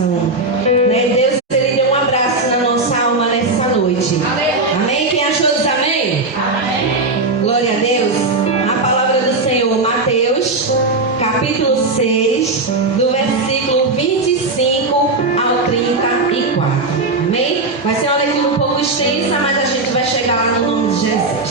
coração. Deus, Ele deu um abraço na nossa alma nessa noite. Amém? Quem achou diz amém? Amém. Glória a Deus. A palavra do Senhor, Mateus, capítulo 6, do versículo 25 ao 34. Amém? Vai ser uma leitura um pouco extensa, mas a gente vai chegar lá no nome de Jesus.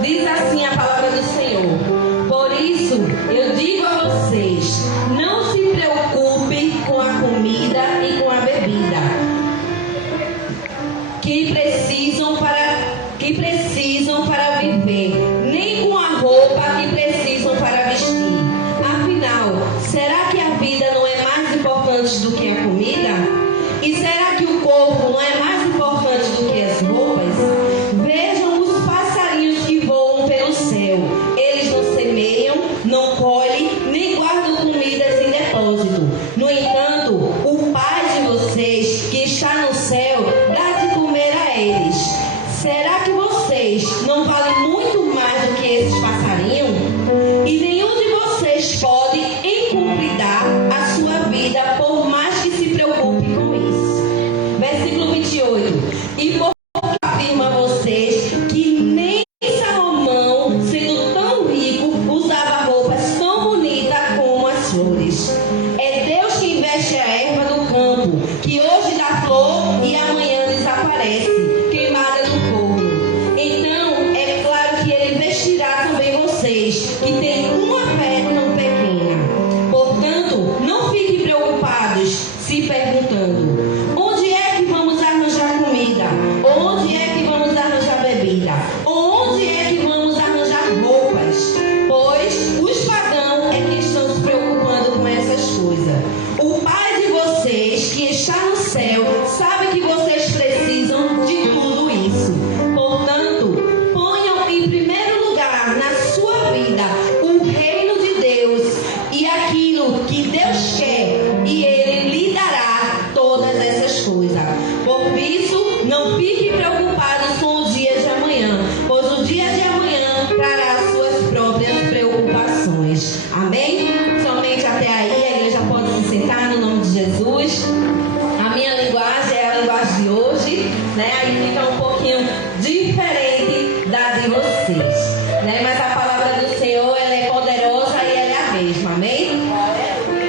Diz assim a palavra do Senhor: por isso eu digo a vocês, não se preocupe com a comida e com a bebida que precisam para viver, nem com a roupa que precisam para vestir. Afinal, será que a vida não é mais importante do que a comida? E será que o corpo não é mais importante do que as roupas? Vejam os passarinhos que voam pelo céu. Eles não semeiam, não colhem, nem guardam comidas em depósito. No entanto, o Pai de vocês, que está no céu, dá de comer a eles. Será que vocês não valem muito mais do que esses passarinhos? E nenhum de vocês pode encomendar a sua vida, por mais que se preocupe com isso. Versículo 28. E por que afirma a vocês que nem Salomão, sendo tão rico, usava roupas tão bonitas como as flores? É Deus que veste a erva do campo, que hoje dá flor e amanhã desaparece, queimada no fogo. Então, é claro que Ele vestirá também vocês, que têm uma fé tão pequena. Portanto, não fiquem preocupados, se perguntando: onde é que vamos arranjar comida? Onde é que vamos arranjar bebida? Onde é que vamos arranjar roupas? Pois os pagãos é que estão se preocupando com essas coisas. O Pai de vocês, que está no céu, sabe que vocês precisam de tudo isso. Portanto, ponham em primeiro lugar na sua vida o reino de Deus e aquilo que Deus quer, e Ele lhe dará todas essas coisas. Por isso, não fiquem preocupados com o dia de amanhã, pois o dia de amanhã trará suas próprias preocupações. Amém? Somente até aí, a igreja pode se sentar no nome de Jesus. A minha linguagem é a linguagem de hoje, aí fica um pouquinho diferente da de vocês, mas a palavra do Senhor, ela é poderosa e ela é a mesma. Amém?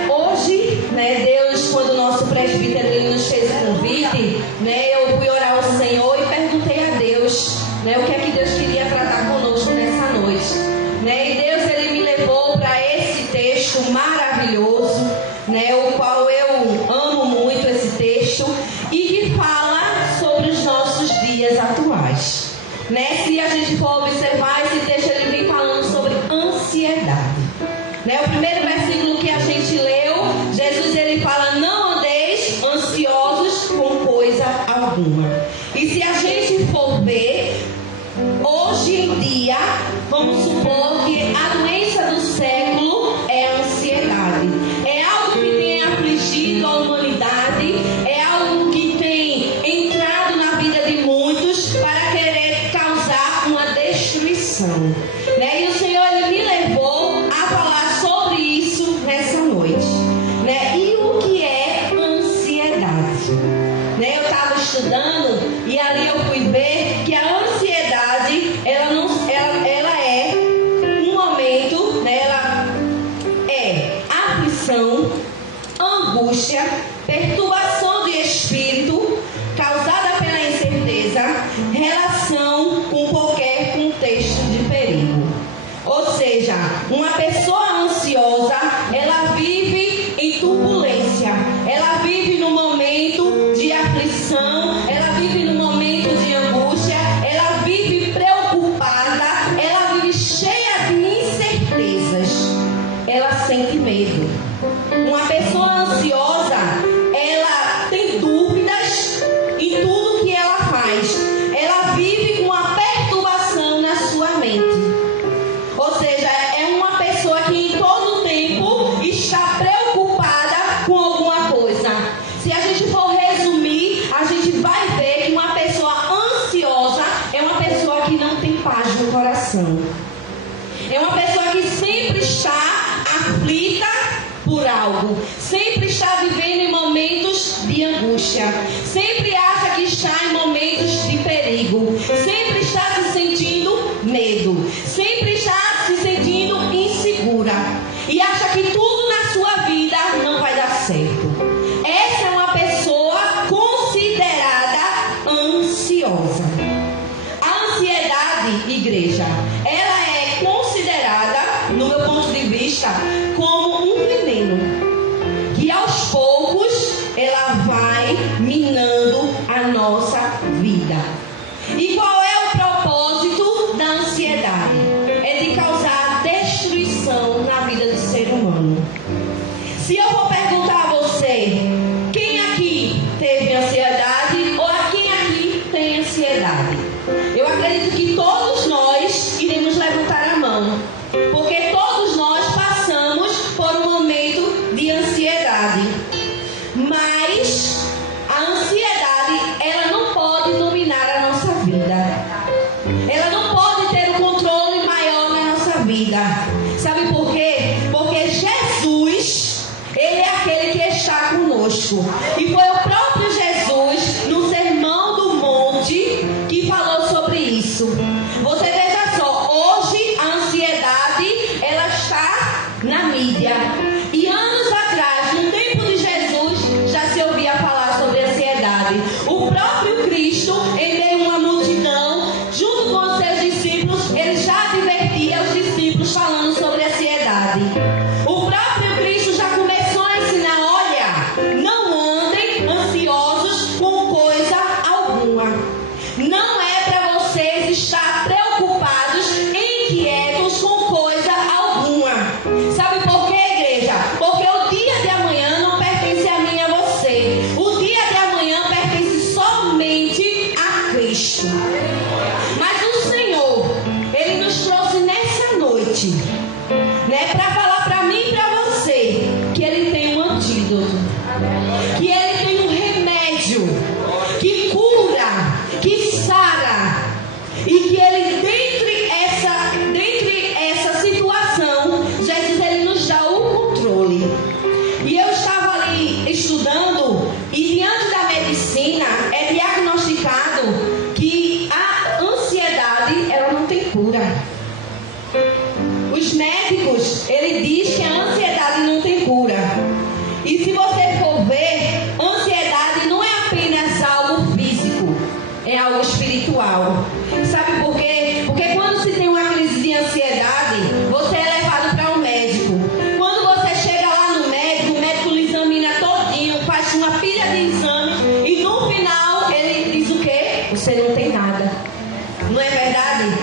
Hoje, Deus, quando o nosso presbítero ele nos fez o convite, eu fui orar ao Senhor e perguntei a Deus, o que é que Deus queria tratar conosco nessa noite. E Deus, Ele me levou para esse texto maravilhoso, o qual eu amo muito esse texto, e que fala sobre os nossos dias atuais. Se a gente for observar, esse texto ele vem falando sobre ansiedade. O primeiro versículo que a gente leu, Jesus ele fala: não andeis ansiosos com coisa alguma. E se a gente for ver, hoje em dia, vamos supor que a doença do século é a ansiedade. É algo que tem afligido a humanidade, é algo que tem entrado na vida de muitos para querer causar uma destruição. E o Senhor ele me levou a falar sobre isso nessa noite. E o que é ansiedade? Eu estava estudando e ali eu fui ver que a ansiedade ela é um momento, ela é aflição, angústia, perturbação de espírito causada pela incerteza, relação com qualquer contexto de perigo. Ou seja, uma pessoa ansiosa, ela vive em turbulência, ela vive no momento de aflição, ela vive no momento de angústia, ela vive preocupada, ela vive cheia de incertezas, ela sente medo. Uma pessoa ansiosa, ela certo. Essa é uma pessoa considerada ansiosa. A ansiedade, igreja, ela é considerada, no meu ponto de vista, como um veneno que aos poucos ela vai minando a nossa vida. E qual é o propósito da ansiedade? É de causar destruição na vida do ser humano. Se eu vou perguntar a você, quem aqui teve ansiedade ou a quem aqui tem ansiedade? Eu acredito que todos nós iremos levantar a mão, porque todos nós passamos por um momento de ansiedade. Mas a ansiedade, ela não pode dominar a nossa vida. Ela não pode ter o controle maior na nossa vida. Sabe por quê? Porque Jesus, Ele é aquele que está conosco. E foi o próprio Jesus, no Sermão do Monte, que falou sobre isso. Você veja só, hoje a ansiedade, ela está na mídia. E anos atrás, no tempo de Jesus, já se ouvia falar sobre ansiedade. O próprio Cristo, em meio a uma multidão, junto com os seus discípulos, ele já advertia os discípulos falando sobre ansiedade. O próprio Cristo já começou a ensinar, olha, não andem ansiosos com coisa alguma. Não é para vocês estar preocupados, inquietos com coisa alguma. Sabe por quê, igreja? Porque o dia de amanhã não pertence a mim e a você. O dia de amanhã pertence somente a Cristo. Mas o Senhor, Ele nos trouxe nessa noite, né, para falar para mim e para você que Ele tem um antídoto, que Ele tem um remédio que cura, que sara, e que Ele, dentre essa situação, Jesus, Ele nos dá o controle. E eu estava ali estudando, e diante da medicina é diagnosticado que a ansiedade, ela não tem cura. Os médicos, ele diz que a ansiedade não tem cura. E se você for ver, ansiedade não é apenas algo físico, é algo espiritual. Sabe por quê? Porque quando se tem uma crise de ansiedade, você é levado para um médico. Quando você chega lá no médico, o médico lhe examina todinho, faz uma pilha de exames, e no final ele diz o quê? Você não tem nada. Não é verdade?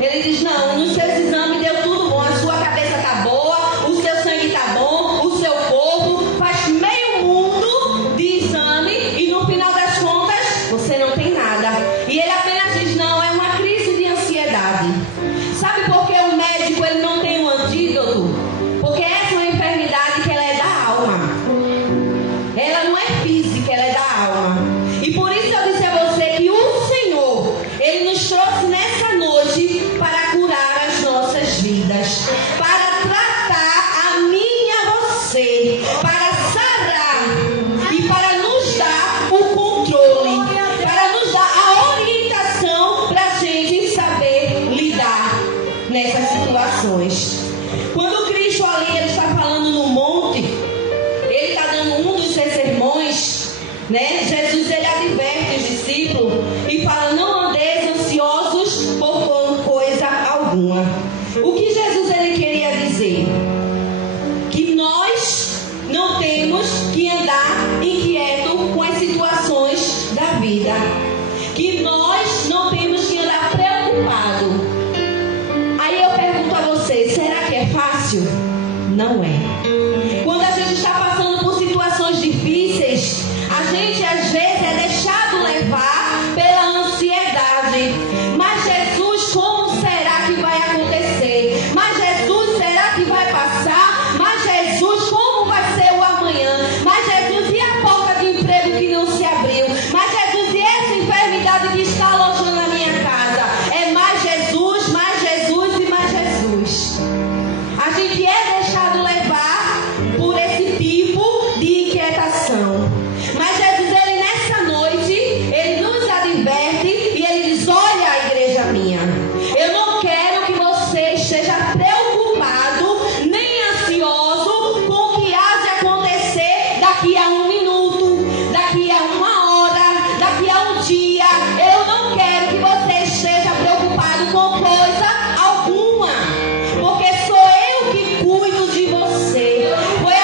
Ele diz, não, nos seus exames deu tudo bom, a sua cabeça está boa, o seu sangue está bom, o seu corpo, faz meio mundo de exame e no final das contas você não tem nada. E ele apenas diz, não, é uma crise de ansiedade. Sabe por que o médico, ele não tem um antídoto? Porque essa é uma enfermidade que ela é da alma. Ela não é física, ela é da alma. E por isso eu disse a você que o Senhor, Ele nos trouxe nessa noite para curar as nossas vidas, para tratar a mim e a você, para sarar e para nos dar o controle, para nos dar a orientação para a gente saber lidar nessas situações. Quando Cristo ali, Ele está falando no monte, Ele está dando um dos seus sermões, né? Jesus, Ele adverte os discípulos e fala, não andeis ansiosos por coisa alguma. O que Jesus, Ele queria dizer? Que nós não temos que andar inquieto com as situações da vida. Que nós não temos que andar preocupado. Aí eu pergunto a você, será que é fácil? Não é. Quando a gente está passando por situações difíceis, a gente às daqui a um minuto, daqui a uma hora, daqui a um dia. Eu não quero que você esteja preocupado com coisa alguma, porque sou eu que cuido de você. Foi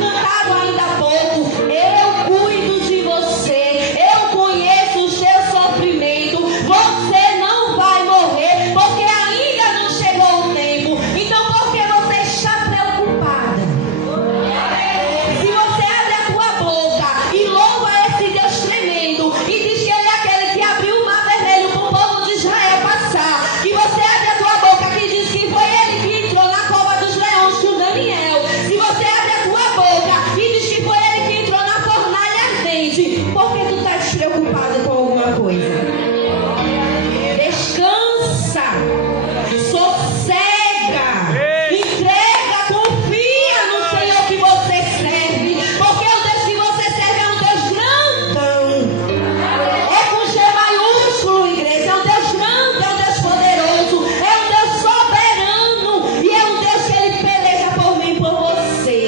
cantado ainda há pouco. Eu cuido de você. Eu conheço o seu sofrimento. Você não vai morrer, porque ainda não chegou o tempo. Então, por que você está preocupada? Se você abre a tua boca e louva esse Deus tremendo e diz que Ele é aquele que abriu o mar vermelho para o povo de Israel passar, que você abre a tua boca que diz que foi Ele que entrou na cova dos leões com Daniel, se você abre a tua boca e diz que foi Ele que entrou na fornalha ardente, por que tu está despreocupado com alguma coisa? Descansa, sossega, entrega, confia no Senhor que você serve, porque o Deus que você serve é um Deus grandão. É com G maiúsculo, igreja. É um Deus grande, é um Deus poderoso, é um Deus soberano e é um Deus que Ele peleja por mim e por você.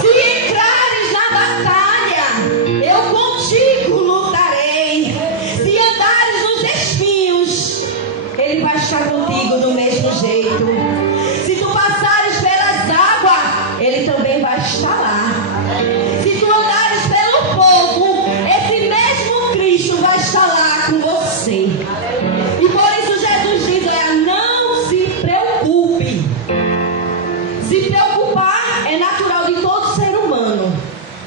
Se entrares na batalha, eu contigo lutarei. Se andares nos espinhos, Ele vai estar contigo do mesmo jeito. Se tu passares pelas águas, Ele também vai estar lá. Se tu andares pelo fogo, esse mesmo Cristo vai estar lá com você. E por isso Jesus diz: olha, não se preocupe. Se preocupar é natural de todo ser humano.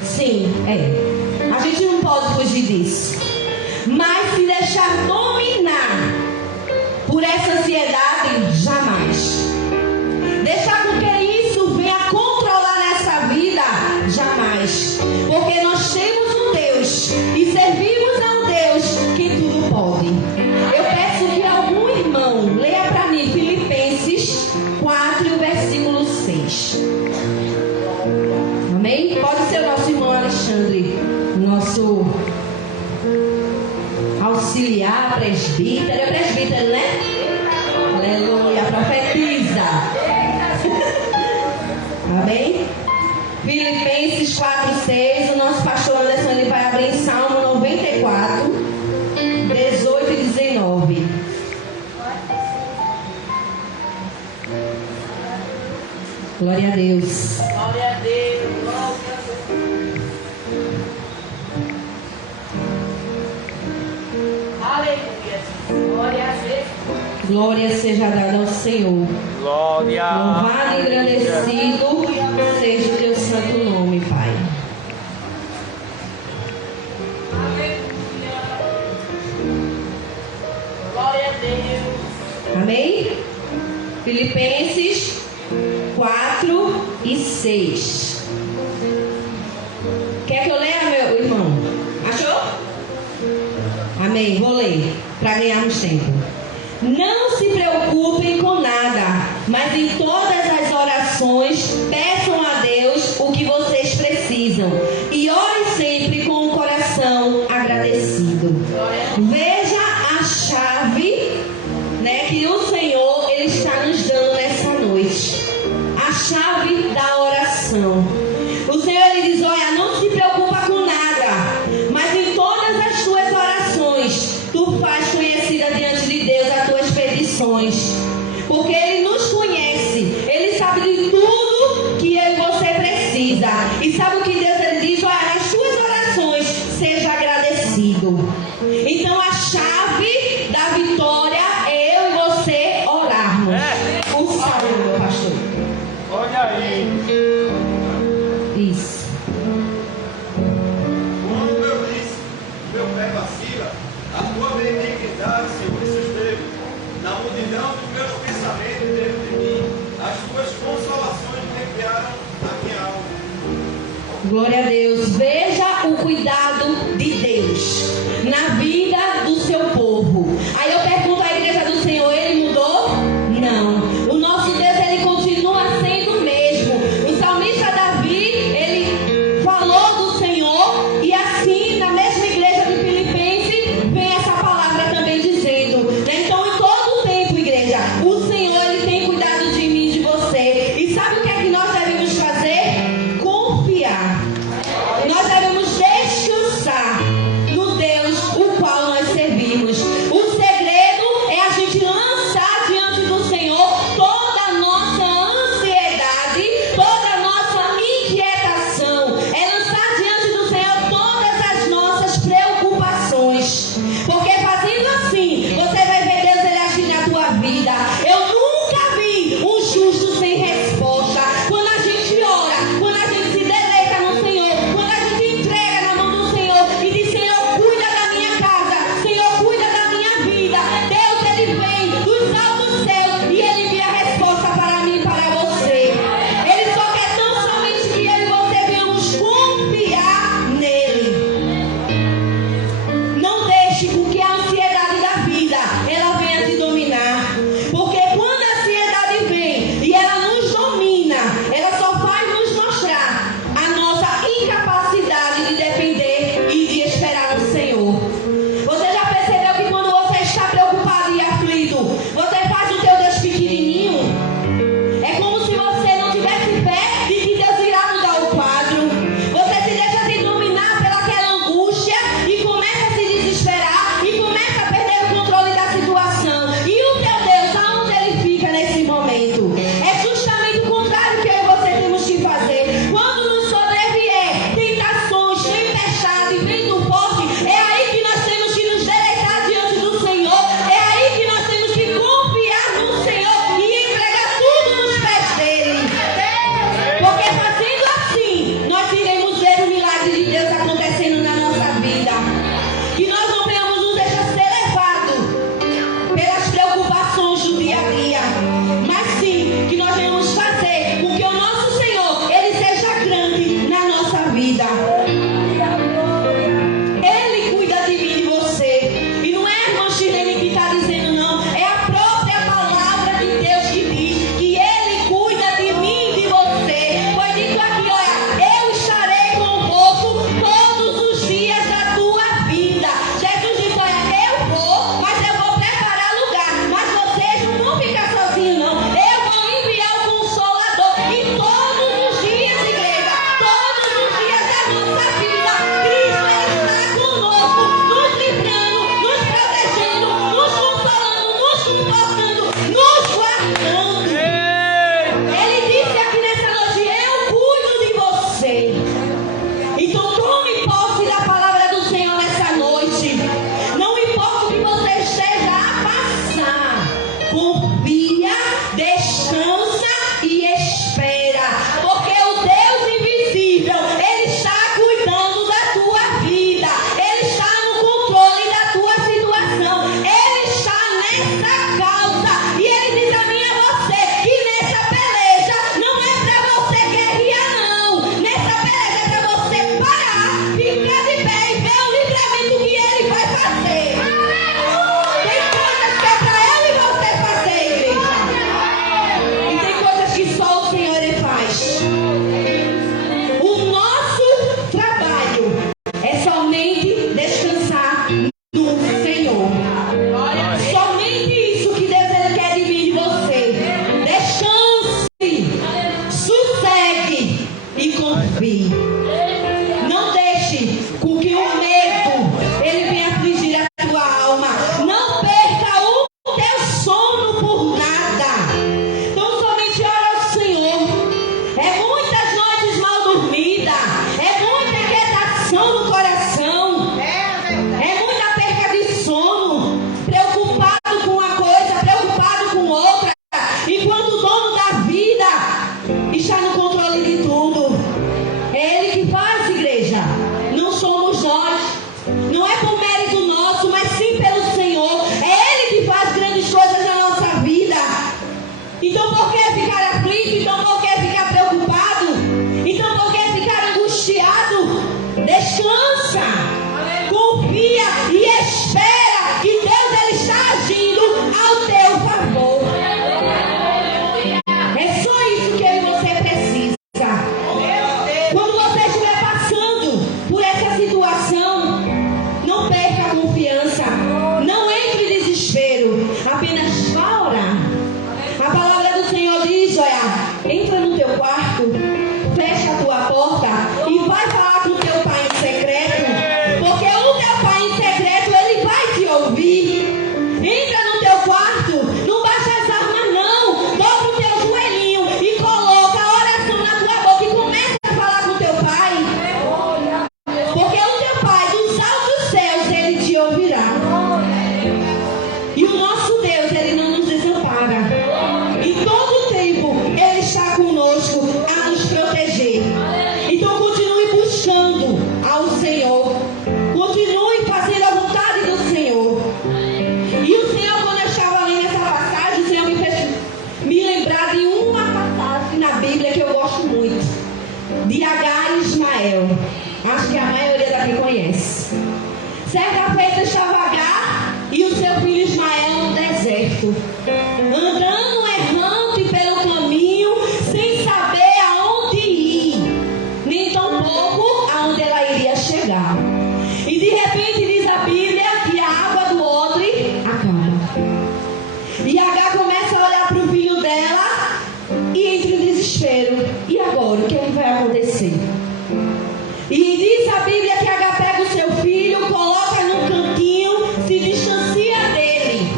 Sim, é. A gente não pode fugir disso. Mas se deixar dominar por essa ansiedade, jamais. Deixar com que isso venha controlar nessa vida, jamais. Porque nós temos um Deus e servimos a um Deus que tudo pode. Eu peço que algum irmão leia para mim Filipenses 4, versículo 6. Amém? Pode ser o nosso irmão Alexandre, nosso auxiliar, presbítero. É presbítero, né? Aleluia, profetiza. Amém? Filipenses 4, 6. O nosso pastor Anderson, ele vai abrir em Salmo 94, 18 e 19. Glória a Deus. Glória a Deus. Aleluia. Glória a Deus. Glória seja dada ao Senhor. Glória. Louvado e engrandecido seja o teu santo nome, Pai. Aleluia. Glória a Deus. Amém? Filipenses 4 e 6. Quer que eu leia, meu irmão? Achou? Amém, vou ler, para ganharmos tempo. Não se preocupem com nada, mas em todas as orações peçam a Deus o que vocês precisam e orem sempre com o coração agradecido. Veja a chave, né, que o Senhor ele está nos dando nessa noite. A chave da oração. O Senhor ele diz: olha, não se preocupa com nada, mas em todas as tuas orações tu faz conhecida diante de Deus as tuas petições, porque Ele nos conhece, Ele sabe de tudo que eu e você precisa. E sabe o que Deus ele diz? Olha, nas tuas orações seja agradecido. Então a chave da vitória é eu e você orarmos. O salmo, meu pastor. Olha aí. Isso. Quando eu disse, meu pé vacila, a tua benignidade, Senhor, me susteve. Na multidão dos meus pensamentos dentro de mim, as tuas consolações recrearam a minha alma. Glória a Deus. Veja o cuidado de Deus na vida do seu povo. Aí eu pergunto à igreja do Senhor: ele mudou? Não. O nosso Deus, ele continua sendo o mesmo. O salmista Davi, ele falou do Senhor, e assim, na mesma igreja de Filipenses, vem essa palavra também dizendo, né? Então, em todo o tempo, igreja, o Senhor, ele tem cuidado de mim e de você. E sabe o que é que nós devemos fazer? Confiar. vida. Ele cuida de mim e de você. E não é a irmã Chilene que está dizendo, não. É a própria palavra de Deus que diz que Ele cuida de mim e de você. Foi dito aqui, olha, eu estarei convosco todos os dias da tua vida. Jesus disse, olha, eu vou, mas eu vou preparar lugar. Mas vocês não vão ficar sozinhos, não. Eu vou enviar o Consolador. E todos os dias, igreja, todos os dias da nossa vida, Cristo está conosco, nos livrando, nos protegendo, nos consolando, nos confortando, nos guardando. Ele disse aqui nessa noite, eu cuido de você. Então tome posse da palavra do Senhor nessa noite. Não importa o que você esteja a passar, confia, descansa e espera. Porque o Deus invisível, Ele está cuidando da tua vida. Ele está no controle da tua situação. Ele está nessa causa. E Ele diz a mim e a você que nessa peleja não é para você guerrear, não. Nessa peleja é para você parar, ficar de pé e ver o livramento que Ele vai fazer. Tem coisas que é para eu e você fazer, igreja. E tem coisas que só o Senhor Ele faz. O nosso trabalho é somente descansar no Senhor. Somente isso que Deus Ele quer de mim e de você. Descanse, sossegue e confie. Não deixe com que o medo ele venha afligir a tua alma. Não perca o teu sono por nada. Então somente ora ao Senhor. É muitas noites mal dormidas. É muita inquietação no coração. É muita perca de sono. Preocupado com uma coisa, preocupado com outra. Enquanto o dono da vida está no controle de tudo. É Ele que faz, igreja. Não somos nós. Não é por mérito nosso, mas sim pelo Senhor. É Ele que faz grandes coisas na nossa vida. Então por que ficar aflito? Então por que ficar preocupado? Então por que ficar angustiado? Descansa, confia e espera que Deus Ele está agindo ao teu favor. É só isso que eu e você precisa. Quando você estiver passando por essa situação, não perca a confiança. Não entre em desespero. Apenas vá orar. A palavra do Senhor diz, olha, entra no teu quarto, fecha a tua porta e vai falar com o teu pai em secreto. Porque o teu pai em secreto, ele vai te ouvir. Entra no teu quarto, não baixa as armas não. Dobra o teu joelhinho e coloca a oração na tua boca e começa a falar com o teu pai. Porque o teu pai dos altos céus, ele te ouvirá. E o nosso Deus, ele não nos desampara. Em todo o tempo, ele está conosco a nos proteger. Então continue buscando ao Senhor. Continue fazendo a vontade do Senhor. E o Senhor, quando eu estava lendo essa passagem, o Senhor me fez me lembrar de uma passagem na Bíblia que eu gosto muito. De Agar e Ismael. Acho que a maioria daqui conhece. Certa feita estava Agar e o seu filho Ismael no deserto, andando errante pelo caminho, sem saber aonde ir, nem tampouco aonde ela iria chegar. E de repente diz a Bíblia que a água do odre acaba. E Agar começa a olhar para o filho dela e entra em desespero. E agora, o que vai acontecer? E diz a Bíblia que Agar pega o seu filho, coloca num cantinho, se distancia dele.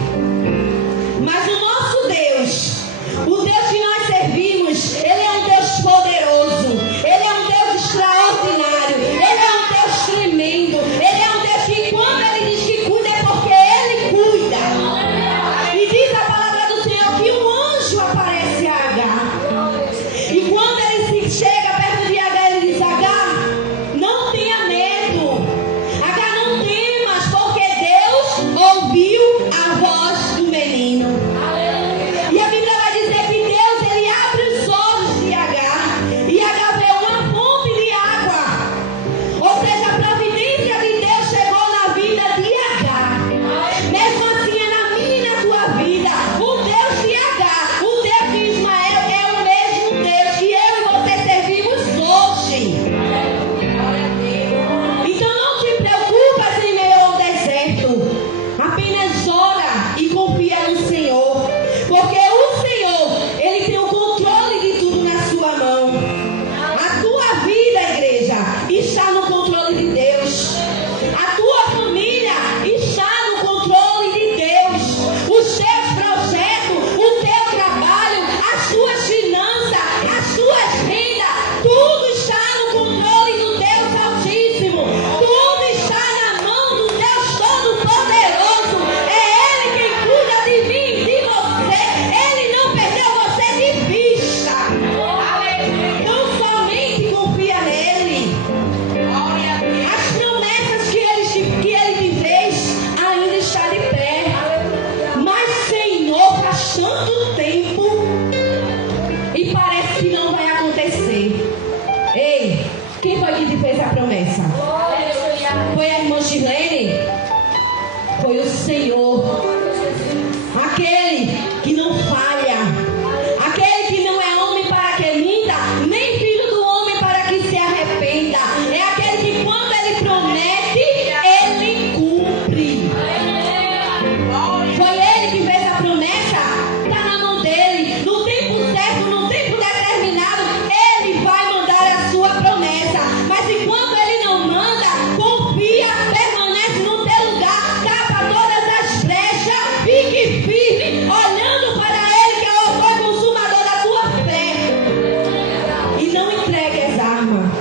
Mas o nosso Deus, o Deus que nós servimos, Ele é um Deus poderoso. Ele é um Deus extraordinário. Ele é um Deus tremendo. Ele é um Deus que quando Ele diz que cuida é porque Ele cuida. E diz a palavra do Senhor que um anjo aparece a Agar. E quando ele chega perto de Agar, ele diz, Agar, não tenha medo. promessa? Foi a irmã Chilene? Foi o Senhor. Aquele que não falha. Aquele que não é homem para que minta, nem filho do homem para que se arrependa. É aquele que quando ele promete, ele cumpre. Foi ele que fez a promessa, está na mão dele. No tempo certo, no tempo determinado, ele vai mandar a sua promessa. Mas enquanto ele não manda, confia, permanece no teu lugar, tapa todas as brechas, fique firme, olhando para ele, que é o autor e consumador da tua fé. E não entregue as armas.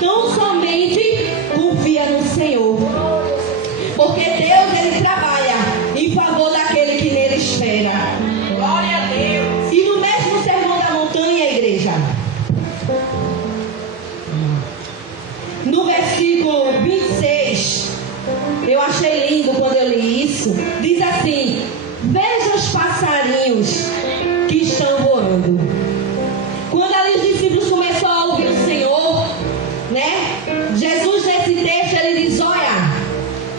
Tão somente confia no Senhor. Porque Deus, ele trabalha em favor daquele que nele espera. Glória a Deus. E no mesmo sermão da montanha, igreja, no versículo 26, eu achei lindo quando eu li isso. Diz assim: veja os passarinhos que estão voando. Quando ali os discípulos começaram a ouvir o Senhor, né? Jesus, nesse texto, ele diz: olha,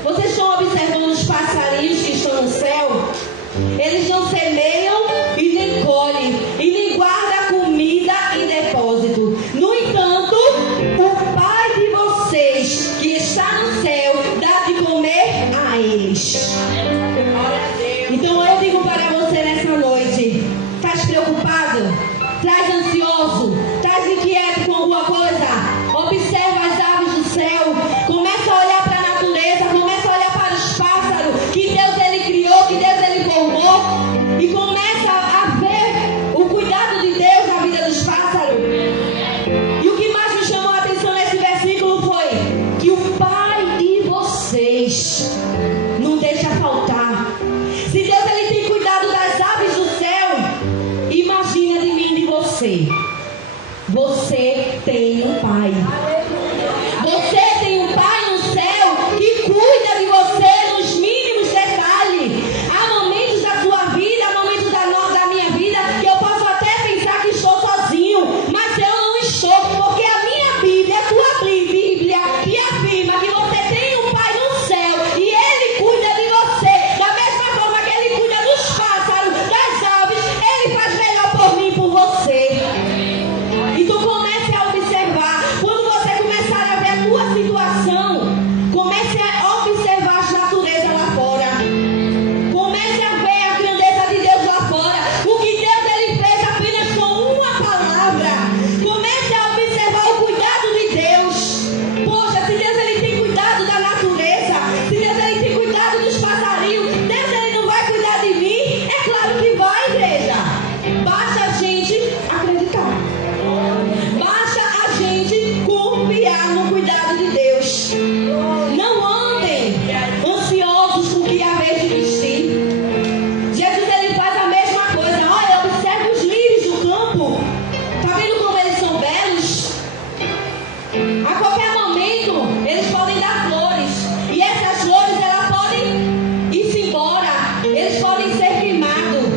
vocês estão observando os passarinhos que estão no céu? Eles não semeiam e nem colhem, e nem guardam comida em depósito. No entanto, o Pai de vocês, que está no céu, dá de comer a eles. Glória a Deus. Então eu digo para você nessa noite: estás preocupado? Estás ansioso? Estás inquieto com alguma coisa? Observa as aves do céu. Começa a olhar para a natureza. Começa a olhar para os pássaros que Deus ele criou, que Deus ele formou. E começa a ver o cuidado de Deus na vida dos pássaros. E o que mais me chamou a atenção nesse versículo foi que o Pai de vocês não deixa faltar. Se Deus ele tem cuidado das aves do céu, imagina de mim e de você. Você tem um Pai. Você tem um Pai no céu que cuida de você nos mínimos detalhes. Há momentos da sua vida, há momentos da minha vida, que eu posso até pensar que estou sozinho, mas eu não estou, porque a minha Bíblia, a tua Bíblia, que afirma que você tem um Pai no céu e Ele cuida de você da mesma forma que Ele cuida dos pássaros, das aves. Ele faz melhor por mim e por você. Então comece a observar. Quando você começar a ver a tua situação, comece a observar as naturezas lá fora. Comece a ver a grandeza de Deus lá fora. O que Deus ele fez apenas com uma palavra. Comece a observar o cuidado de Deus. Poxa, se Deus ele tem cuidado da natureza, se Deus ele tem cuidado dos passarinhos, Deus ele não vai cuidar de mim? É claro que vai, igreja. Basta a gente acreditar. Basta a gente confiar no cuidado de Deus. Não andem ansiosos com o que há vez de vestir. Jesus ele faz a mesma coisa. Olha, observe os lírios do campo. Está vendo como eles são belos? A qualquer momento eles podem dar flores. E essas flores elas podem ir-se embora. Eles podem ser queimados.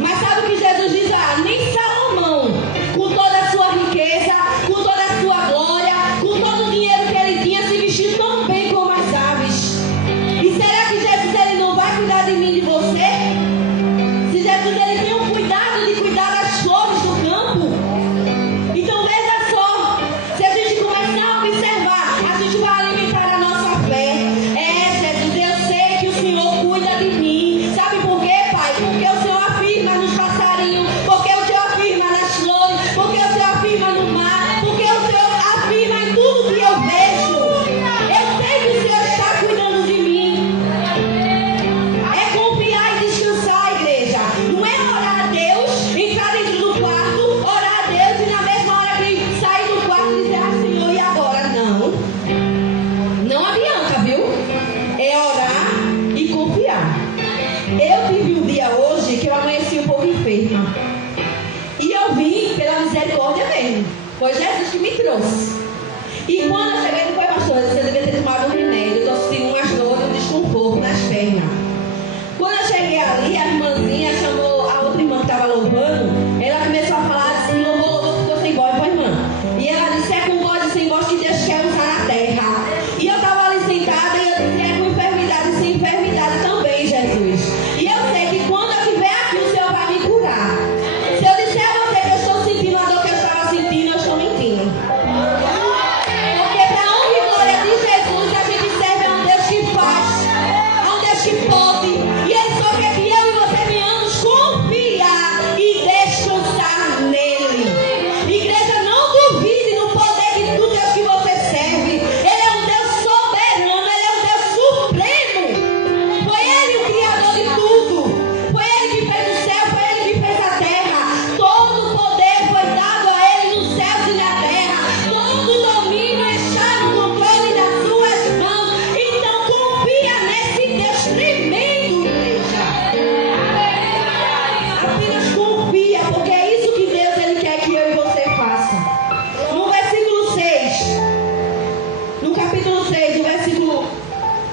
Mas sabe o que Jesus diz? Ah, nem Salomão, com toda a sua riqueza, com toda a sua glória, com todo o dinheiro que ele tinha, se vestiu tão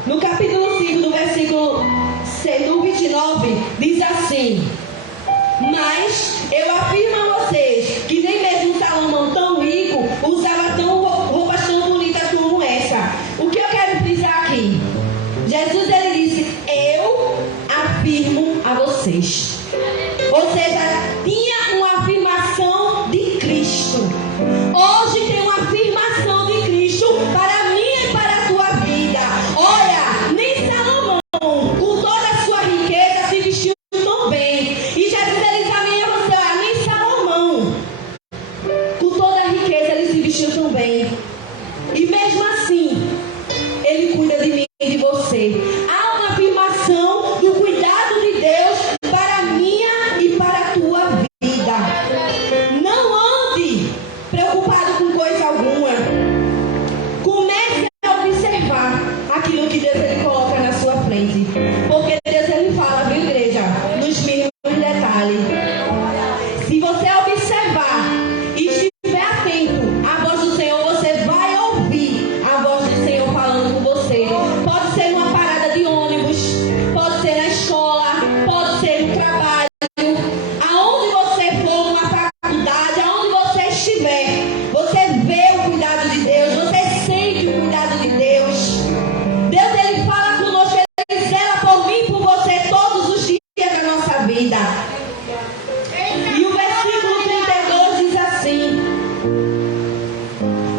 no capítulo 5, no versículo 29, diz assim: mas eu afirmo a vocês que nem mesmo Salomão tão rico usava roupas tão bonitas como essa. O que eu quero frisar aqui? Jesus, ele disse: eu afirmo a vocês. Ou seja, tinha uma afirmação de Cristo. Hoje tem uma afirmação de Cristo para a minha e para a tua vida. Olha, nem Salomão, com toda a sua riqueza, se vestiu tão bem. E Jesus, ele examina você: olha, nem Salomão, com toda a riqueza, ele se vestiu tão bem. E mesmo assim, ele cuida de mim e de você. Há uma afirmação do cuidado de Deus para a minha e para a tua vida. Não ande preocupado com coisa alguma. Comece a observar aquilo que Deus, ele coloca na sua frente. Porque Deus, ele fala, viu, igreja, nos mínimos detalhes. Se você observar e estiver atento à voz do Senhor, você vai ouvir a voz do Senhor falando com você. Pode ser numa parada de ônibus, pode ser na escola, pode ser no trabalho, aonde você for, numa faculdade, aonde você estiver, você vê o cuidado de Deus, você sente o cuidado de Deus. Deus, ele fala conosco, ele zela por mim e por você todos os dias da nossa vida. E o versículo 32 diz assim: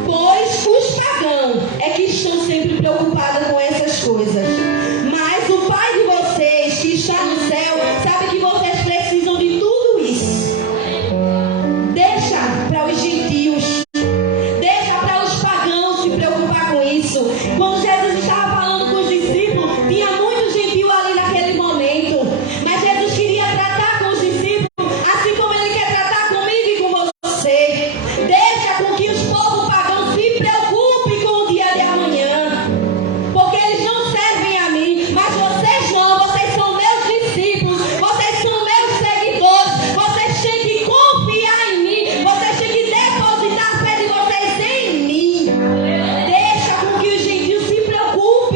pois os pagãos é que estão sempre preocupados com essas coisas, mas o Pai de vocês que está no céu sabe que vocês precisam de tudo isso. Deixa para os gentios, deixa para os pagãos se preocupar com isso. Quando Jesus estava falando com os discípulos, tinha muito gentil ali naquele momento, mas Jesus queria tratar com os discípulos assim como ele quer tratar comigo e com você. Deixa com que os povos pagãos se preocupem com o dia de amanhã, porque eles não servem a mim, mas vocês não, vocês são meus discípulos, vocês são meus seguidores, vocês têm que confiar em mim, vocês têm que depositar a fé de vocês em mim. Deixa com que os gentios se preocupem.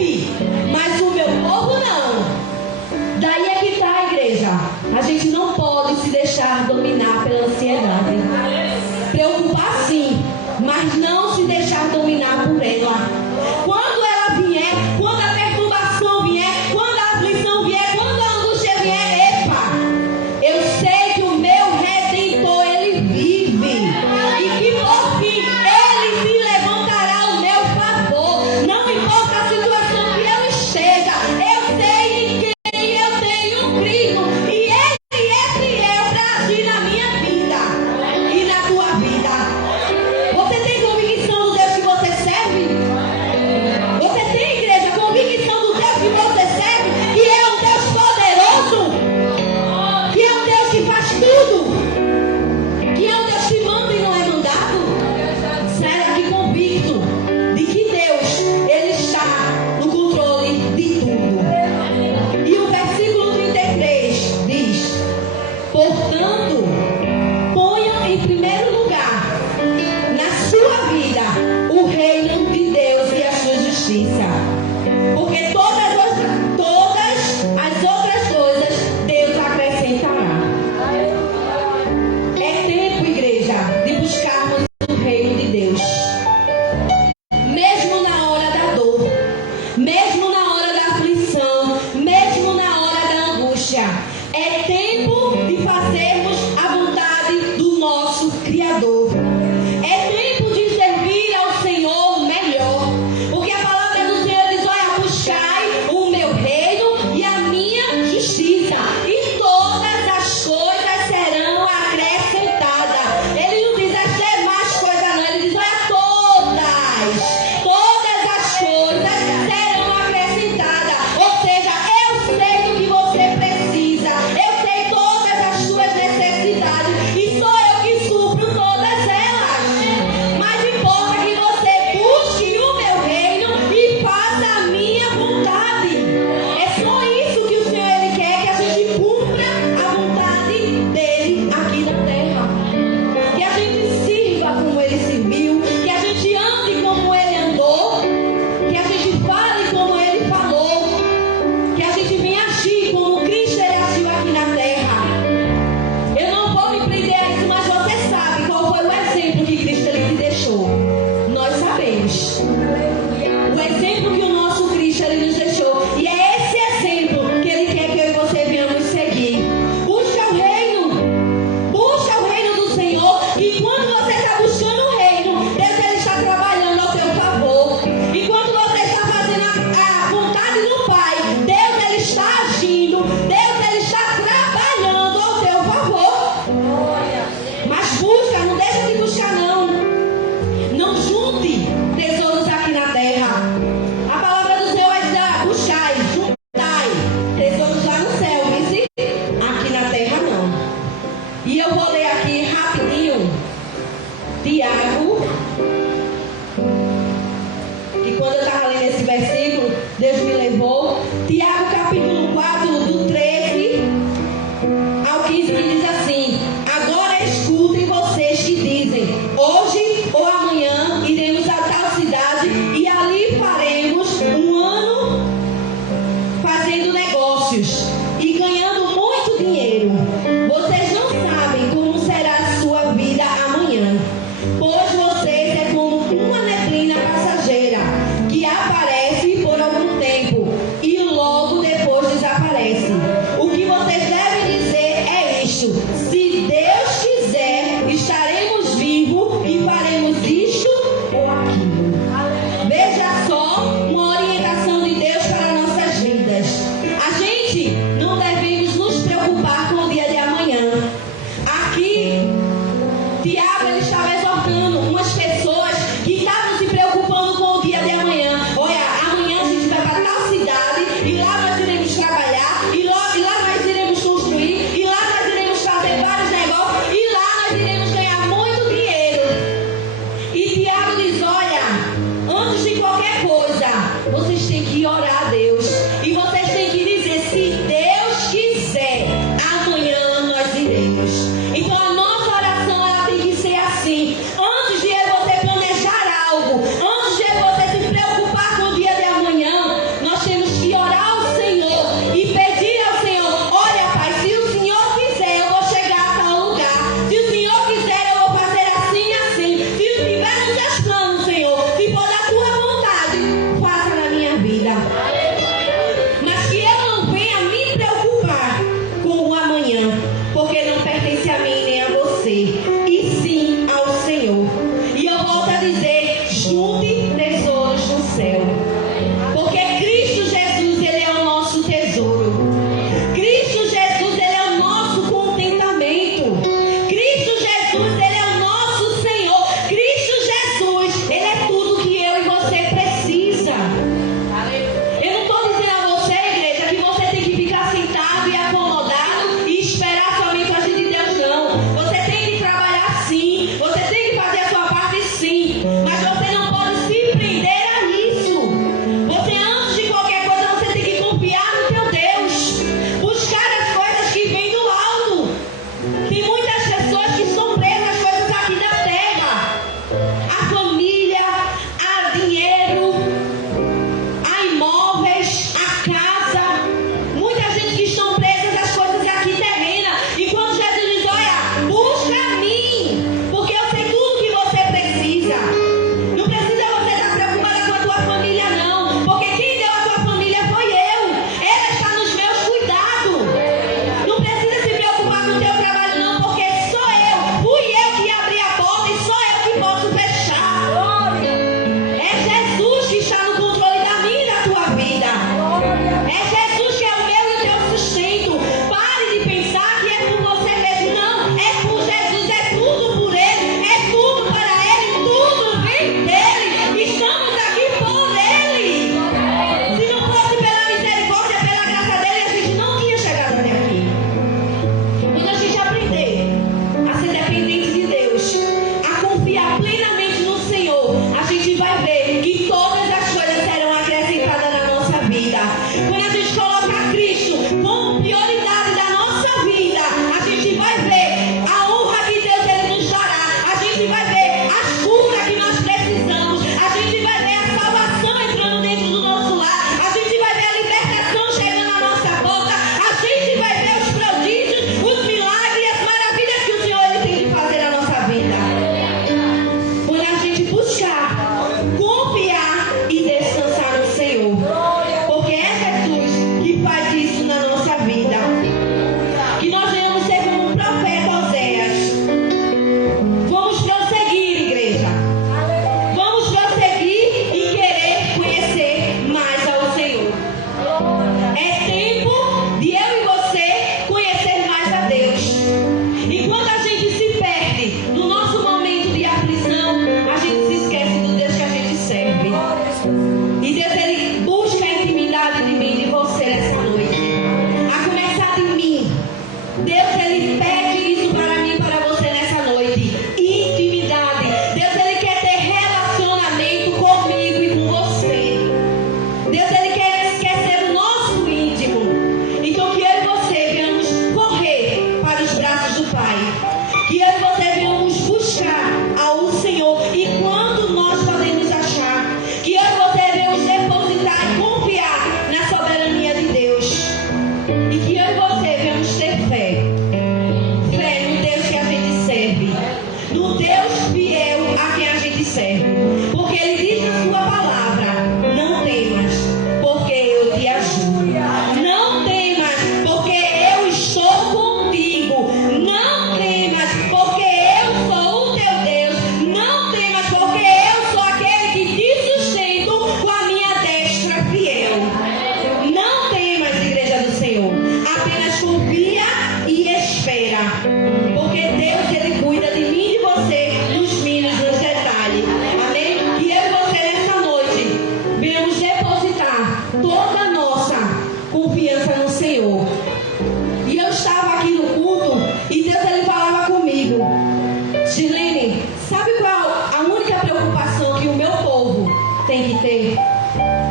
nesse versículo, Deus me levou. Tiago capítulo 4, do 13 ao 15, que diz assim: agora escutem vocês que dizem, hoje ou amanhã iremos a tal cidade e ali faremos um ano fazendo negócios e ganhando muito dinheiro. Vocês não sabem como será a sua vida amanhã, pois vocês é como uma neblina passageira que aparece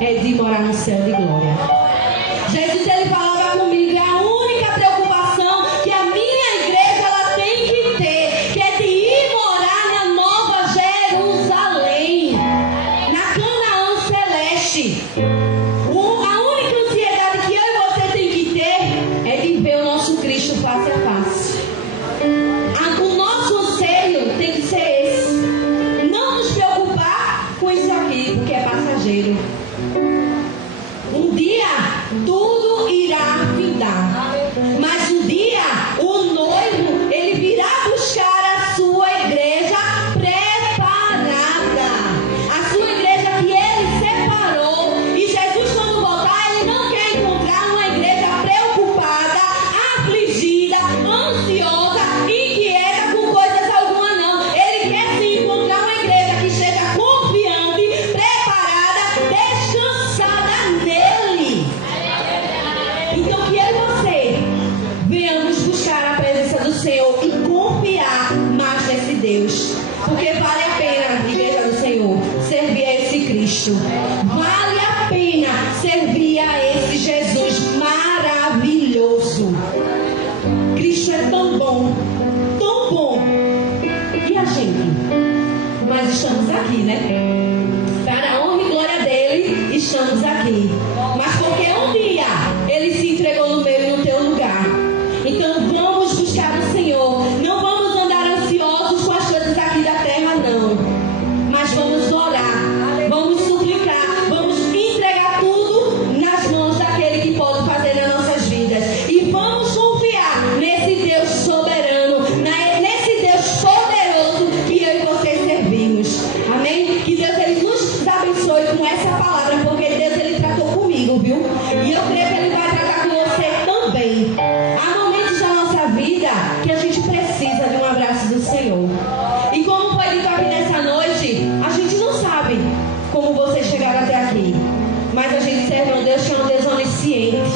é de morar no céu de glória. Jesus, ele falava comigo, é a única preocupação que a minha igreja ela tem que ter, que é de ir morar na Nova Jerusalém, na Canaã Celeste. A única ansiedade que eu e você tem que ter é de ver o nosso Cristo face a face. O nosso anseio tem que ser esse. Não nos preocupar com isso aqui, porque é passageiro. Um dia tudo irá findar, mas um dia o noivo ele virá buscar a sua igreja preparada, a sua igreja que ele separou. E Jesus, quando voltar, ele não quer encontrar uma igreja preocupada, afligida, ansiosa, inquieta com coisas alguma, não. Ele quer sim encontrar uma igreja que esteja confiante, preparada, descansada nele. Então que eu e você venhamos buscar a presença do Senhor e confiar mais nesse Deus, porque vale a pena, igreja do Senhor, servir a esse Cristo. Vale a pena servir a esse Jesus maravilhoso. Cristo é tão bom, tão bom. E a gente? Nós estamos aqui, né? Para a honra e glória dele, estamos aqui. Mas porque um dia ele se entregou no meu e no teu lugar. Então vamos buscar o Senhor. Não vamos andar ansiosos com as coisas aqui da terra, não. Mas vamos orar, vamos suplicar, vamos entregar tudo nas mãos daquele que pode fazer nas nossas vidas. E vamos confiar nesse Deus soberano, nesse Deus poderoso que eu e você servimos. Amém? Que Deus ele nos abençoe com essa palavra, porque Deus ele tratou comigo, viu? E eu creio que ele vai tratar com você também. Há momentos da nossa vida que a gente precisa de um abraço do Senhor. E como foi dito aqui nessa noite, a gente não sabe como vocês chegaram até aqui. Mas a gente serve a um Deus que é um Deus onisciente,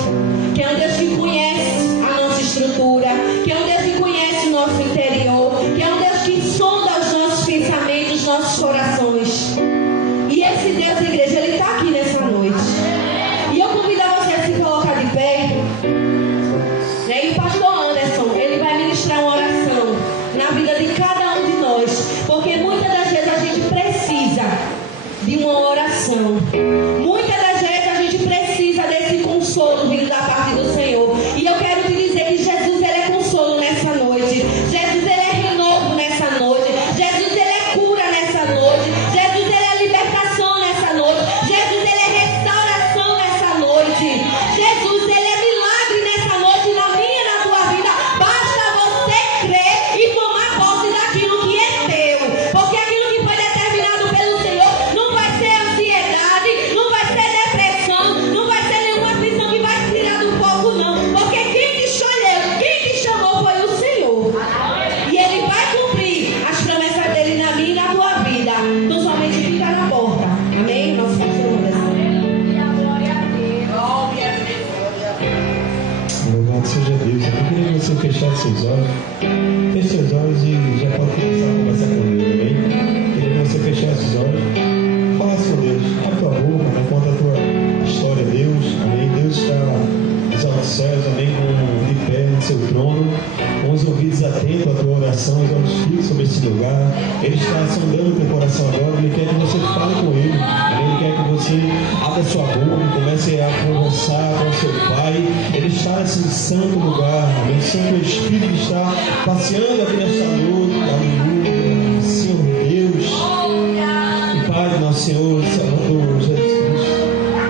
que é um Deus que conhece a nossa estrutura, que é um Deus que conhece o nosso interior, que é um Deus que sonda os nossos pensamentos, os nossos corações. E esse Deus, igreja, ele está aqui nessa noite. E eu convido a você a se colocar de pé. E o pastor Anderson, ele vai ministrar uma oração na vida de cada um de nós. Porque muitas das vezes a gente precisa de uma oração. Muitas das vezes a gente precisa desse consolo vindo da parte do Senhor. E eu quero te dizer que Jesus, ele é consolo nessa noite. Jesus, ele é renovo nessa noite. Jesus, ele é cura nessa noite. Jesus, ele é libertação nessa noite. Jesus, ele é restauração nessa noite. Jesus, ele é milagre nessa noite, na minha e na tua vida. Basta você crer e tomar posse daquilo que é teu. Porque aquilo que foi determinado pelo Senhor não vai ser ansiedade, não vai ser depressão, não vai ser nenhuma aflição que vai te tirar do foco, não. Porque quem te escolheu, quem te chamou foi o Senhor. E ele vai cumprir as promessas dele na minha e na tua vida. Então somente fica na porta. Amém? Nosso pastor Anderson. Glória a Deus. Louvado seja Deus. Eu queria que você fechasse seus olhos. Feche seus olhos e já pode começar a conversar com Deus, amém? Queria que você fechasse os olhos. Falasse com Deus. Abre tua boca, né? Conta a tua história a Deus, amém? Deus está nos altos céus, amém? De pé no seu trono, com os ouvidos atentos à tua oração, os olhos fixos sobre esse lugar. Ele está sondando o teu coração agora. Ele quer que você fale com Ele, amém? Ele quer que você abra sua boca e comece a conversar com o seu Pai. Ele está nesse santo lugar, amém? Santo Espírito que está passeando aqui nesta noite, aleluia, Senhor Deus. E Pai do nosso Senhor, Salvador Jesus Cristo.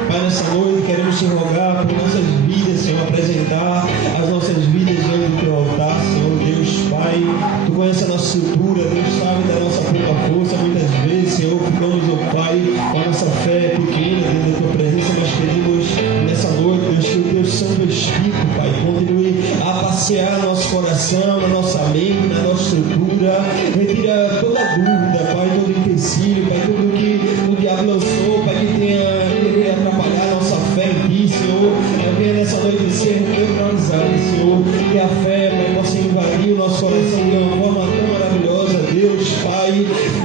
Pai, nessa noite queremos te rogar por nossas vidas, Senhor, apresentar as nossas vidas diante do teu altar, Senhor Deus, Pai. Tu conhece a nossa estrutura, tu sabe da nossa pouca força, muitas vezes, Senhor, ficamos, ó Pai, com a nossa fé pequena dentro da tua presença, mas pedimos nessa noite, Deus, que o teu Santo Espírito, Pai, continue a passear nosso coração, na nossa mente, na nossa estrutura, retira toda dúvida, Pai, todo empecilho, Pai, tudo que o diabo lançou, Pai, que tenha atrapalhar a nossa fé em Ti, Senhor. Venha nessa noite ser neutralizado, Senhor, que a fé, Pai, possa invadir o nosso coração de uma forma tão maravilhosa, Deus, Pai.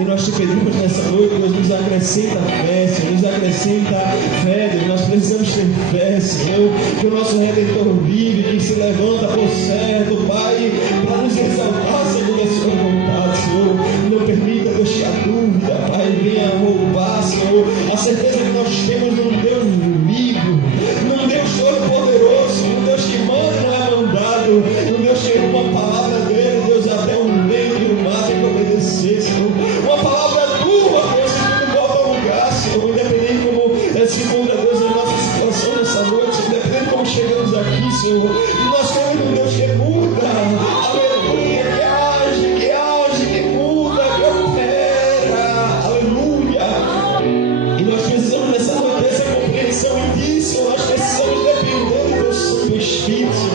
E nós te pedimos nessa noite, Deus, nos acrescenta fé, Senhor, nos acrescenta fé fé, Deus. Nós precisamos ter fé, Senhor, que o nosso Redentor vive, que se levanta por certo, Pai, para nos exaltar segundo a sua vontade, Senhor. Não permita, Deus, que a dúvida, Pai, venha roubar, Senhor, a certeza que nós temos num Deus vivo, num Deus todo-poderoso, num Deus que manda e não é mandado, num Deus que uma palavra dele, Deus, até um vento e um mar tem que obedecer, Senhor. Uma palavra tua, Deus, que tudo volta ao lugar, Senhor, independente como se encontra, Deus, na nossa situação nessa noite, independente como chegamos aqui, Senhor. E nós temos um Deus que muda, aleluia, que age, que muda, que opera, aleluia. E nós precisamos nessa noite dessa compreensão e disso, nós precisamos depender do teu Santo Espírito.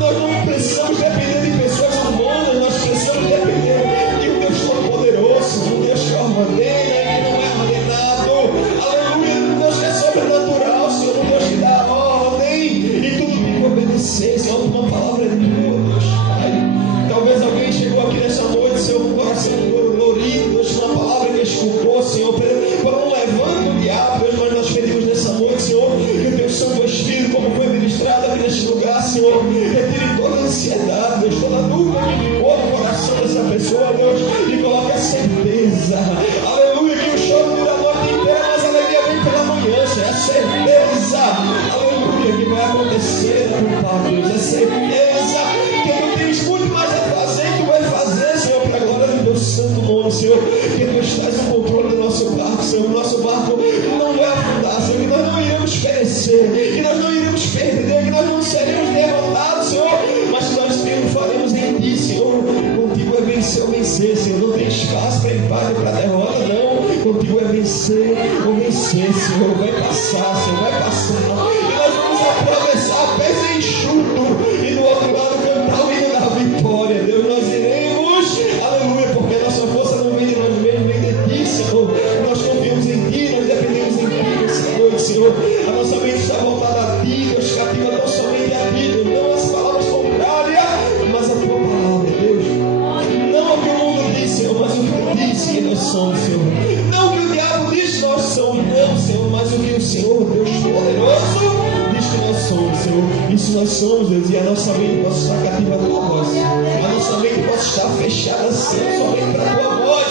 Nós não precisamos depender de pessoas humanas, nós precisamos depender de um Deus todo-poderoso, um Deus que ordena e que não é ordenado, aleluia, um Deus que é sobrenatural, Senhor, um Deus que dá ordem e tudo tem que obedecer, Senhor, uma palavra tua, Deus, Pai. Talvez alguém chegou aqui nessa noite, Senhor, com o coração dolorido, Deus, uma palavra que escutou, Senhor, para um levante do diabo, Deus, mas nós pedimos nessa noite, Senhor, que o teu Santo Espírito, como foi ministrado aqui neste lugar, Senhor, retire toda a ansiedade, Deus, toda a dúvida que ficou no coração dessa pessoa, Deus, e coloque a certeza, aleluia, que o choro dura a noite inteira, mas a alegria vem pela manhã, Senhor, é a certeza, aleluia, que vai acontecer, meu Pai, Deus, é certeza que tu tens muito mais a fazer e tu vai fazer, Senhor, para a glória do teu santo nome, Senhor, que tu estás no controle do nosso barco, Senhor, o nosso barco não vai afundar, Senhor, que nós não iremos perecer, que nós não iremos perder, que nós não seremos derrotados, Senhor, mas que nós triunfaremos em ti, Senhor. Contigo é vencer ou vencer, Senhor, não tem espaço para empate, para derrota, não. Contigo é vencer ou vencer, Senhor, vai passar, Senhor, vai passar, e nós vamos atravessar pés enxuto, e do outro lado cantar o hino da vitória, Deus, nós iremos, aleluia, porque a nossa força não vem de nós mesmos, vem de ti, Senhor. Nós confiamos em ti, nós dependemos em ti nessa noite, Senhor. A nossa mente está voltada a ti, Deus, cativa não somente a ti, Deus, não as palavras contrárias, mas a tua palavra, Deus. Não o que o mundo diz, Senhor, mas o que tu diz que nós somos, Senhor. Não o que o diabo diz que nós somos, não, Senhor, mas o que o Senhor, Deus poderoso, diz que nós somos, Senhor. Isso nós somos, Deus, e a nossa mente pode estar cativa à tua voz, Senhor. A nossa mente pode estar fechada, Senhor, somente para a tua voz,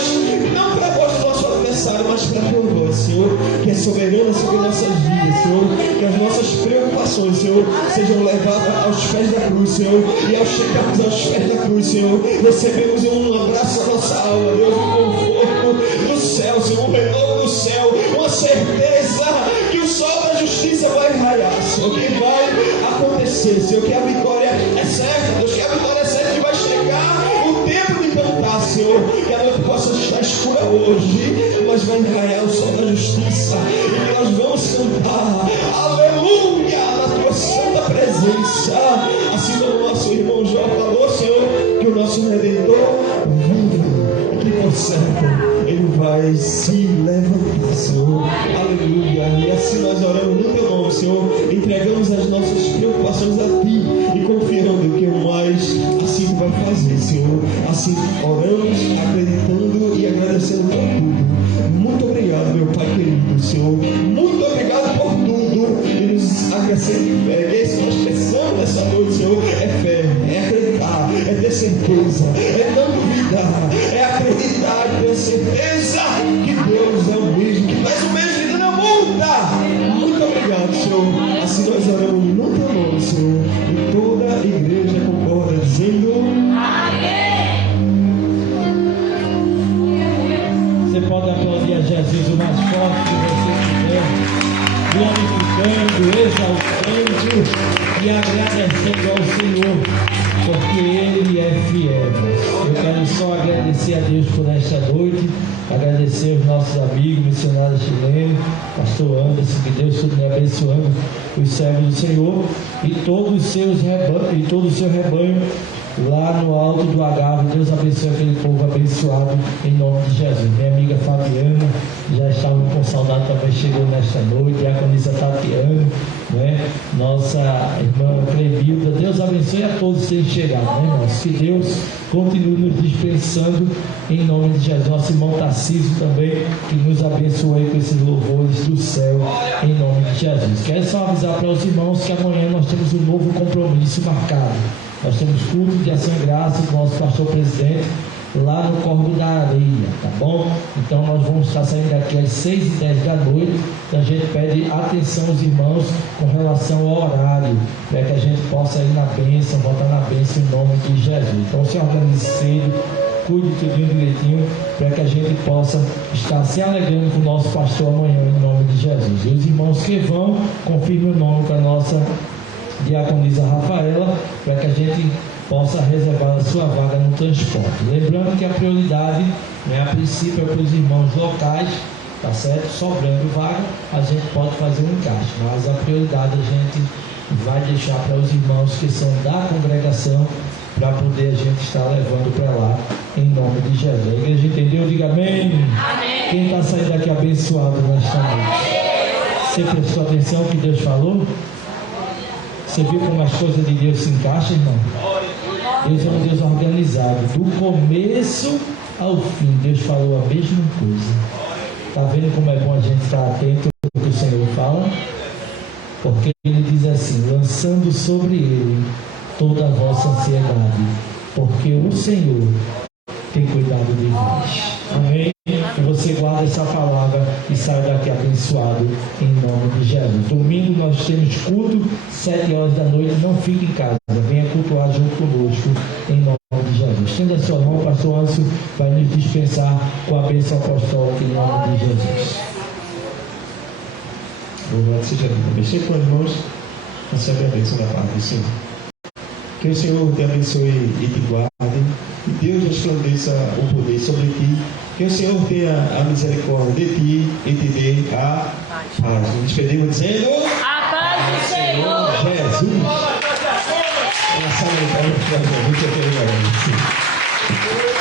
não para a voz do nosso adversário, mas para a tua voz, Senhor, que é soberana sobre nossas vidas, Senhor, que as nossas preocupações, Senhor, sejam levadas aos pés da cruz, Senhor, e ao chegarmos aos pés da cruz, Senhor, recebemos um abraço à nossa alma, Deus, um conforto do céu, Senhor, um renovo do céu, uma certeza que o sol da justiça vai raiar, Senhor, que vai acontecer, Senhor, que a vitória é certa, Deus, que a vitória é certa, que vai chegar o tempo de cantar, Senhor, que a noite possa estar escura hoje, mas vai raiar o sol da justiça, e que nós vamos cantar, aleluia, na tua santa presença, assim como o nosso irmão Jó falou, Senhor, que o nosso Redentor vive, e que por certo ele vai se levantar, Senhor, aleluia, e assim nós oramos no teu nome, Senhor, entregamos as nossas preocupações a ti, e confiando que o mais assim tu vai fazer, Senhor, assim oramos, acreditando e agradecendo por tudo. Muito obrigado, meu Pai querido, Senhor, muito obrigado por tudo, e nos acrescente fé, que é isso que nós precisamos nessa noite, Senhor, é fé, é acreditar, é ter certeza, é não duvidar, é acreditar e ter certeza que Deus é o mesmo, que faz o mesmo e não muda. Muito obrigado, Senhor, assim nós oramos no teu nome, Senhor, e toda a igreja concorda dizendo amém. Você pode aplaudir a Jesus o mais forte que você quiser, glorificando, exaltando e agradecendo ao Senhor, porque Ele é fiel. Eu quero só agradecer a Deus por esta noite, agradecer aos nossos amigos, missionários chilenos, pastor Anderson, que Deus continue abençoando os servos do Senhor e todo o seu rebanho lá no alto do Agave. Deus abençoe aquele povo abençoado em nome de Jesus. Minha amiga Fabiana já estava com saudade, também chegou nesta noite. A Conisa Tatiana, né? Nossa irmã Clemilda. Deus abençoe a todos que têm chegado, né, irmãos? Que Deus continue nos dispensando em nome de Jesus. Nosso irmão Tarcísio também, que nos abençoe com esses louvores do céu em nome de Jesus. Quero só avisar para os irmãos que amanhã nós temos um novo compromisso marcado. Nós temos culto de ação e graça com o nosso pastor presidente lá no Corvo da Areia, tá bom? Então nós vamos estar saindo daqui às 6h10 da noite. Então a gente pede atenção aos irmãos com relação ao horário, para que a gente possa ir na bênção, voltar na bênção em nome de Jesus. Então se organize cedo, cuide tudo direitinho, para que a gente possa estar se alegrando com o nosso pastor amanhã em nome de Jesus. E os irmãos que vão, confirme o nome com a nossa diaconisa Rafaela, para que a gente possa reservar a sua vaga no transporte. Lembrando que a prioridade, né, a princípio, é para os irmãos locais, tá certo? Sobrando vaga, a gente pode fazer um encaixe, mas a prioridade a gente vai deixar para os irmãos que são da congregação, para poder a gente estar levando para lá, em nome de Jesus. A igreja entendeu? Diga amém. Amém. Quem está saindo daqui abençoado nesta noite? Você prestou atenção ao que Deus falou? Você viu como as coisas de Deus se encaixam, irmão? Deus é um Deus organizado. Do começo ao fim, Deus falou a mesma coisa. Está vendo como é bom a gente estar atento ao que o Senhor fala? Porque Ele diz assim: lançando sobre Ele toda a vossa ansiedade, porque o Senhor tem cuidado de vós. Amém? E você guarda essa palavra e sai daqui abençoado em nome de Jesus. Domingo nós temos culto, 7h da noite. Não fique em casa, venha cultuar junto conosco em nome de Jesus. Estenda a sua mão, o pastor Ancio vai nos dispensar com a bênção apostólica em nome de Jesus. Louvado seja Deus. Abençoe com os irmãos, recebe a bênção da parte do Senhor. Que o Senhor te abençoe e te guarde, e Deus resplandeça o poder sobre ti. Que o Senhor tenha a misericórdia de ti e te dê a paz. Nos despedimos dizendo: A paz do Senhor. Jesus. Uma salva de palmas para Jesus, que eu quero agradecer.